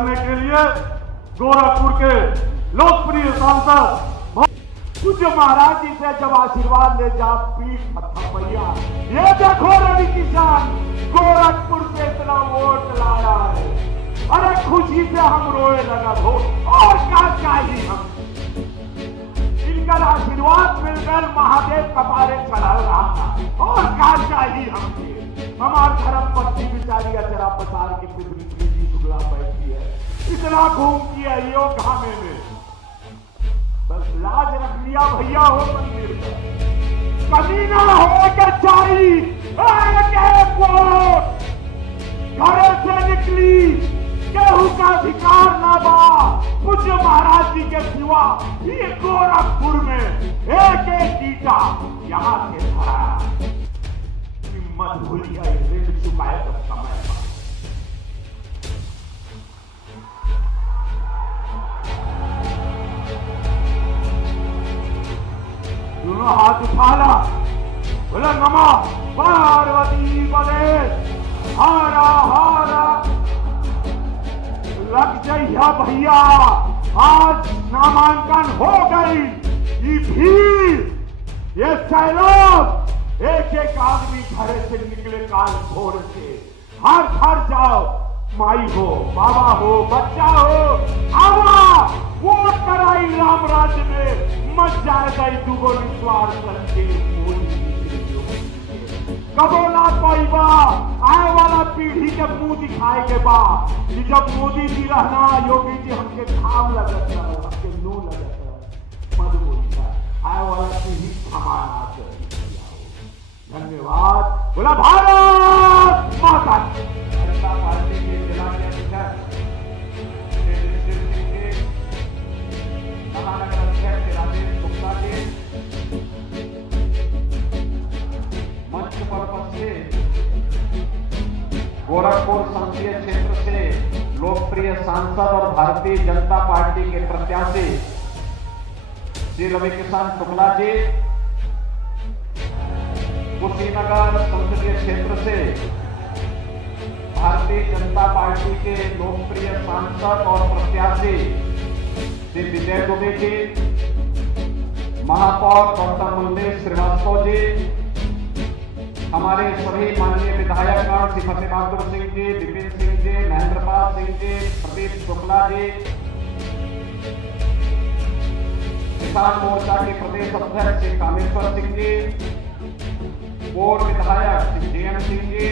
करने के लिए गोरखपुर के लोकप्रिय सांसद पूज्य महाराज जी से जब आशीर्वाद ले जा पीठ थपथपैया। ये देखो रवि किसान गोरखपुर से इतना वोट लाया है, अरे खुशी से हम रोए लगा हो। और क्या चाहिए हम, इनका आशीर्वाद मिलकर महादेव कपारे चढ़ा रहा था। और क्या चाहिए हमसे, हमारे धर्म पत्नी बिचारी अचरा पसार की पितरी प्रीति शुक्ला बैठी है, इतना घूमती है यो घामे में, बस लाज रख लिया भैया हो मंदिर में। कभी ना हो के चाहिए एक वोट घरे से निकली केहू का अधिकार ना बा पूज्य महाराज जी के सिवा। ये गोरखपुर में एक एक ईटा यहाँ से धरा, हिम्मत भूलिया ऋण चुकाए तो समय पर। दोनों हाथ उठाला, बोला नमः पार्वती पदे हारा हारा। लग जाइया भैया, आज नामांकन हो गई। ये भीड़, ये सैलाब, एक एक आदमी घरे से निकले काल भोर से, हर घर जाओ, माई हो बाबा हो बच्चा हो, आवा वोट कराई राम राज्य में मच जाएगा दुगो निस्वार करके। कबो ना कोई बा आए वाला पीढ़ी के मुंह दिखाए के बा कि जब मोदी जी रहना योगी जी हमके घाम लगत है, हमके नू लगत है, मत बोलता आए वाला पीढ़ी हमारा धन्यवाद। बोला भारत माता जनता पार्टी के जिला के अध्यक्ष महानगर अध्यक्ष राजेश गुप्ता जी, मंच पर उपस्थित गोरखपुर संसदीय क्षेत्र से लोकप्रिय सांसद और भारतीय जनता पार्टी के प्रत्याशी श्री रवि किसान शुक्ला जी, कुशीनगर संसदीय क्षेत्र से भारतीय जनता पार्टी के लोकप्रिय सांसद और प्रत्याशी श्री विजय दुबे जी, महापौर डॉक्टर मंदेश श्रीवास्तव जी, हमारे सभी माननीय विधायकगण श्री फतेह बहादुर सिंह जी, विपिन सिंह जी, महेंद्रपाल सिंह जी, प्रदीप शुक्ला जी, किसान मोर्चा के प्रदेश अध्यक्ष श्री कामेश्वर सिंह जी, पूर्व विधायक श्री जीएम सिंह जी,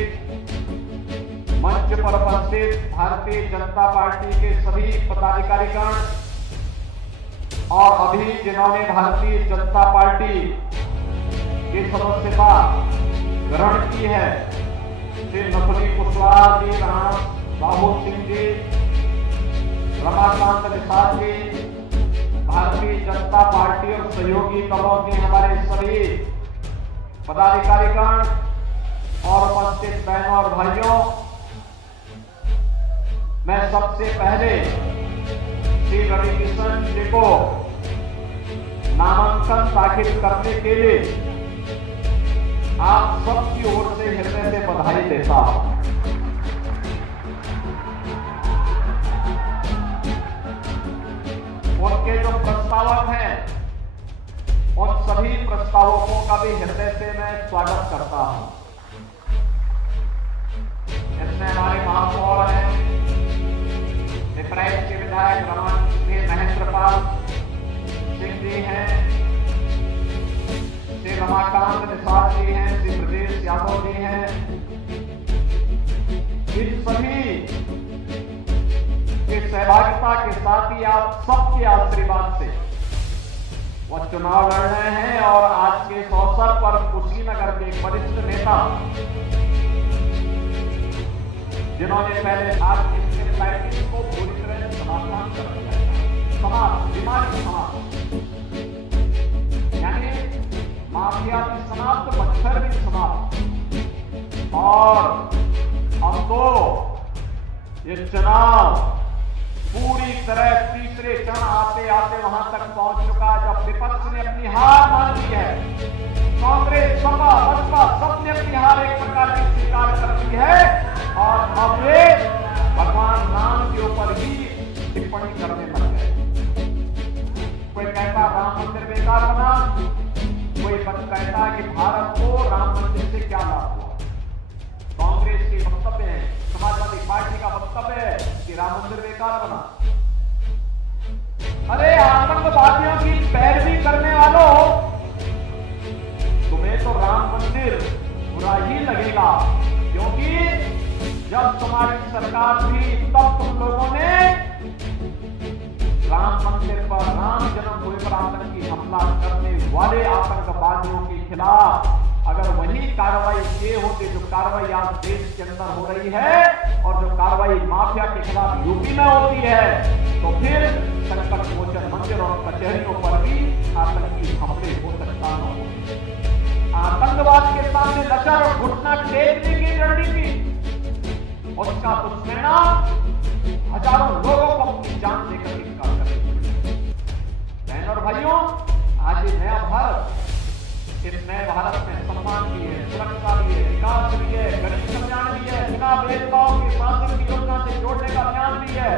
मंच पर उपस्थित भारतीय जनता पार्टी के सभी पदाधिकारीगण और अभी जिन्होंने भारतीय जनता पार्टी की सदस्यता ग्रहण की है, श्री नथुनी कुशवाहा जी, राहुल सिंह जी, रमाकांत निषाद जी, भारतीय जनता पार्टी और सहयोगी दलों के हमारे सभी पदाधिकारीगण और उपस्थित बहनों और भाइयों, मैं सबसे पहले श्री रवि किशन जी को नामांकन दाखिल करने के लिए आप सबकी ओर से हृदय से बधाई देता हूं। उनके जो प्रस्तावक हैं उन सभी प्रस्तावकों का भी हृदय से मैं स्वागत करता हूं। इसमें हमारे महापौर हैं, पिपराइच के विधायक रमन श्री महेंद्रपाल सिंह जी हैं, श्री रमाकांत निषाद जी हैं, श्री प्रदेश यादव जी हैं। इन सभी की सहभागिता के साथ ही आप सबके आशीर्वाद से वह चुनाव लड़ रहे हैं और आज के इस अवसर पर कुशीनगर के एक वरिष्ठ नेता जिन्होंने पहले आज इंसेफ्लाइटिस को पूरी तरह समाधान कर दिया, समाप्त, बीमारी समाप्त, यानी माफिया भी समाप्त, मच्छर भी समाप्त। और अब तो ये चुनाव पूरी तरह तीसरे चरण आते आते वहां तक पहुंच चुका जब विपक्ष ने अपनी हार मान ली है। कांग्रेस, सपा, बसपा सबने अपनी हार एक प्रकार की स्वीकार कर दी है और अब वे भगवान राम के ऊपर ही राम मंदिर बेकार बना। अरे आतंकवादियों की पैरवी करने वालों, तुम्हें तो राम मंदिर बुरा ही लगेगा, क्योंकि जब तुम्हारी सरकार थी तब तुम लोगों ने राम मंदिर पर, राम जन्मभूमि पर आतंकी हमला करने वाले आतंकवादियों के खिलाफ अगर वही कार्रवाई किए होते जो कार्रवाई आज देश के अंदर हो रही है और जो कार्रवाई माफिया के खिलाफ यूपी में होती है, तो फिर संकट मोचन मंदिर और कचहरियों पर भी आतंकी हमले हो सकता न हो। आतंकवाद के सामने लचर और घुटना टेकने की रणनीति, उसका दुष्परिणाम हजारों लोगों को अपनी जान देकर इंकार करेंगे। बहनों और भाइयों, आज ये नया भारत, इस नए भारत में सम्मान भी है, सुरक्षा भी है, विकास भी है, गरीब कल्याण भी है, बिना भेदभाव के शासन की योजना से जोड़ने का अभियान भी है,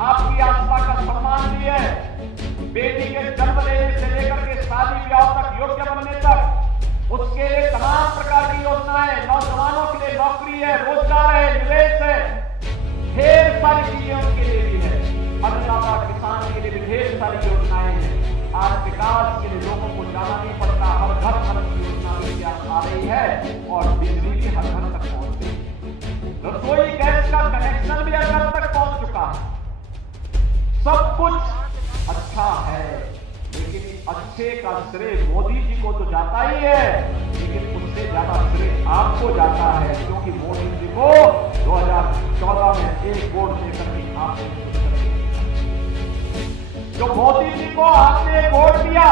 आपकी आस्था का सम्मान भी है, बेटी के जन्म लेने से लेकर के शादी ब्याह तक, योग्य बनने तक, उसके लिए तमाम प्रकार की योजनाएं, नौजवानों के लिए नौकरी है, रोजगार है, निवेश है, ढेर सारी चीजें उनके लिए भी है। अन्नदाता किसान के लिए भी ढेर सारी योजनाएं हैं। आज विकास के लिए लोगों को जाना नहीं पड़ता, हर घर घर की योजना भी आ रही है और बिजली भी हर घर तक पहुंच गई। रसोई गैस का कनेक्शन भी हर घर तक पहुंच चुका है। सब कुछ अच्छा है, लेकिन अच्छे का श्रेय मोदी जी को तो जाता ही है, लेकिन उससे ज्यादा श्रेय आपको जाता है, क्योंकि मोदी जी को 2014 में एक वोट देकर के आपने जो मोदी जी को आपने वोट दिया,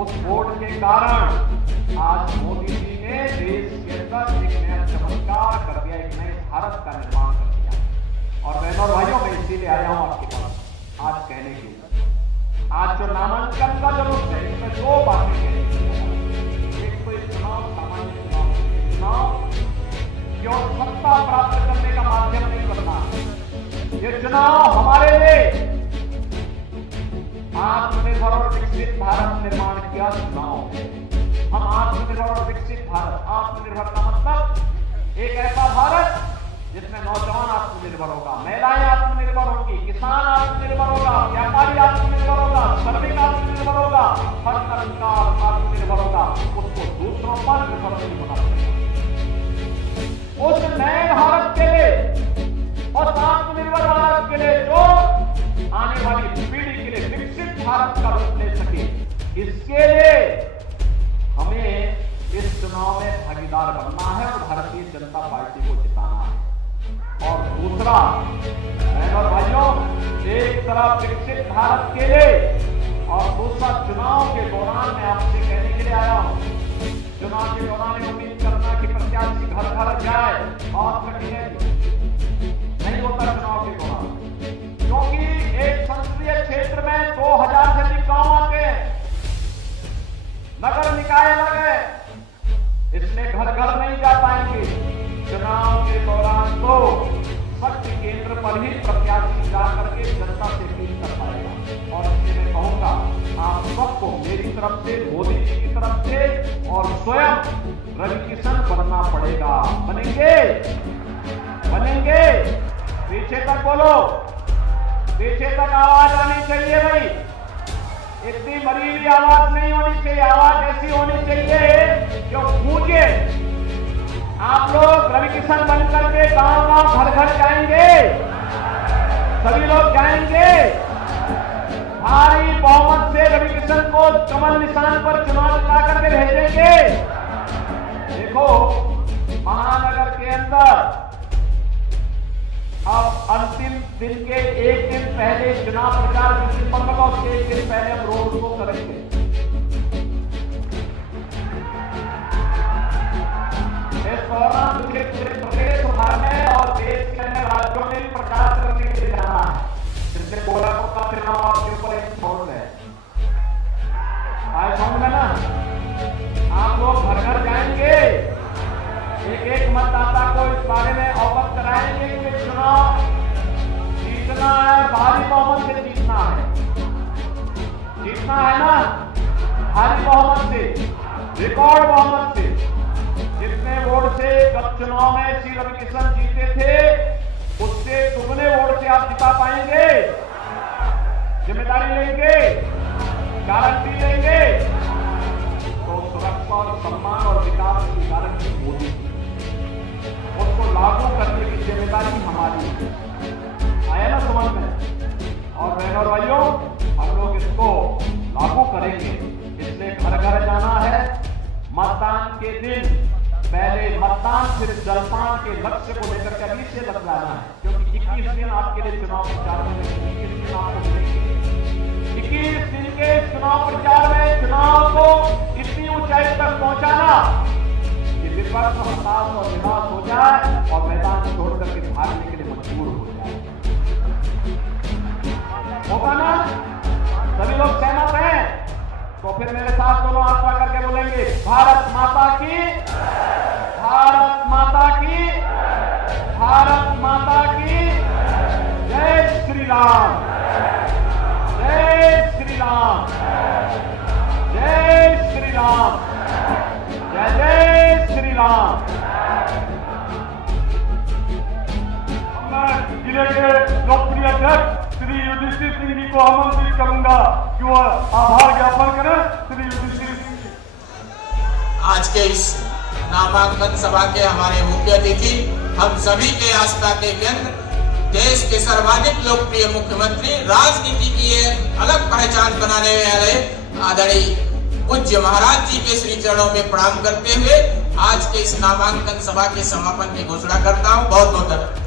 उस वोट के कारण आज मोदी जी ने देश के अंदर एक नया चमत्कार कर दिया, एक नए भारत का निर्माण कर दिया। और बहनों और भाइयों, मैं इसीलिए आया हूं आपके पास आज कहने के लिए, आज जो नामांकन का जुलूस है, इसमें दो बातें कहनी है। एक तो ये चुनाव सामान्य चुनाव केवल सत्ता प्राप्त करने का माध्यम नहीं बनना, ये चुनाव हमारे लिए आत्मनिर्भर और विकसित भारत निर्माण का चुनाव है। हम आत्मनिर्भर और विकसित भारत, आत्मनिर्भर का मतलब एक ऐसा भारत जिसमें नौजवान आत्मनिर्भर होगा, महिलाएं आत्मनिर्भर होंगी, किसान आत्मनिर्भर होगा, व्यापारी आत्मनिर्भर होगा, श्रमिक आत्मनिर्भर होगा, हर कर्मकार आत्मनिर्भर होगा, उसको दूसरों पर निर्भर नहीं होना पड़ेगा। उस नए भारत के लिए और आत्मनिर्भर भारत के लिए जो आने वाली पीढ़ी के लिए विकसित भारत का रूप ले सके, इसके लिए हमें इस चुनाव में भागीदार बनना है और भारतीय जनता पार्टी को जिताना है। और दूसरा, बहनों और भाइयों, एक तरफ विकसित भारत के लिए और दूसरा चुनाव के दौरान मैं आपसे कहने के लिए आया हूं, चुनाव के दौरान उम्मीद करना कि प्रत्याशी घर घर जाए बहुत कठिन है, नहीं होता चुनाव के दौरान, क्योंकि एक संसदीय क्षेत्र में 2000 से अधिक गांव आते हैं, नगर निकाय अलग है, इसलिए घर घर नहीं जा पाएंगे। चुनाव के दौरान तो शक्ति केंद्र पर ही प्रत्याशी जाकर के जनता से अपील कर पाएगा। और इसलिए मैं कहूंगा आप सबको मेरी तरफ से, मोदी जी की तरफ से और स्वयं रविकिशन बनना पड़ेगा। बनेंगे? बनेंगे? पीछे तक बोलो, पीछे तक आवाज आनी चाहिए भाई, इतनी मरी हुई आवाज नहीं होनी चाहिए, आवाज ऐसी होनी चाहिए जो गूंजे। आप लोग रविकिशन बनकर के गांव गांव घर घर जाएंगे, सभी लोग जाएंगे, भारी बहुमत से रविकिशन को कमल निशान पर चुनाव जिता करके भेजेंगे। देखो, महानगर के अंदर अब अंतिम दिन के एक दिन पहले चुनाव प्रचार जिस दिन बंद होगा उसके एक दिन पहले हम रोड शो करेंगे। इस दौरान पूरे प्रदेश भर में और देश के अन्य राज्यों में भी प्रचार करने के लिए जाना है, जिससे गोरखपुर का चुनाव आपके ऊपर एक छोड़ है। आज समझ में ना, आप लोग घर घर जाएंगे, एक एक मतदाता को इस बारे में अवगत कराएंगे कि चुनाव जीतना है, भारी बहुमत से जीतना है, जीतना है ना, भारी बहुमत से, रिकॉर्ड बहुमत से। जितने वोट से गत चुनाव में श्री रविकिशन जीते थे, उससे दुगने वोट से आप जिता पाएंगे? जिम्मेदारी लेंगे, गारंटी लेंगे? तो सुरक्षा और सम्मान और विकास की गारंटी मोदी की, उसको लागू करने की जिम्मेदारी हमारी है। आया ना समझ में? और बहनों और भाइयों, हम लोग इसको लागू करेंगे। इसलिए घर घर जाना है। मतदान के दिन पहले मतदान सिर्फ जलपान के लक्ष्य को लेकर के अभी से लगवाना है, क्योंकि 21 दिन आपके लिए चुनाव प्रचार में 21 दिन आपको मिलेंगे। 21 दिन के चुनाव प्रचार में चुनाव को इतनी ऊंचाई तक पहुंचाना कि विपक्ष हताश और निराश हो जाए और मैदान छोड़ करके भागने के लिए मजबूर हो जाए। होगा ना? सभी लोग सहमत हैं? तो फिर मेरे साथ दोनों हाथ करके बोलेंगे, भारत माता की, भारत माता की, भारत माता की जय श्री राम, जय श्री राम, जय श्री राम, जय जय श्री राम। मैं जिले के लोकप्रिय अध्यक्ष श्री युधिष्ठिर सिंह जी को आमंत्रित करूंगा कि वह आभार ज्ञापन करें। श्री युधिष्ठिर सिंह जी। आज के इस नामांकन सभा के हमारे मुख्य अतिथि, हम सभी के आस्था के केंद्र, देश के सर्वाधिक लोकप्रिय मुख्यमंत्री, राजनीति की एक अलग पहचान बनाने वाले आदरणीय पूज्य महाराज जी के श्री चरणों में प्रणाम करते हुए आज के इस नामांकन सभा के समापन की घोषणा करता हूँ। बहुत बहुत धन्यवाद।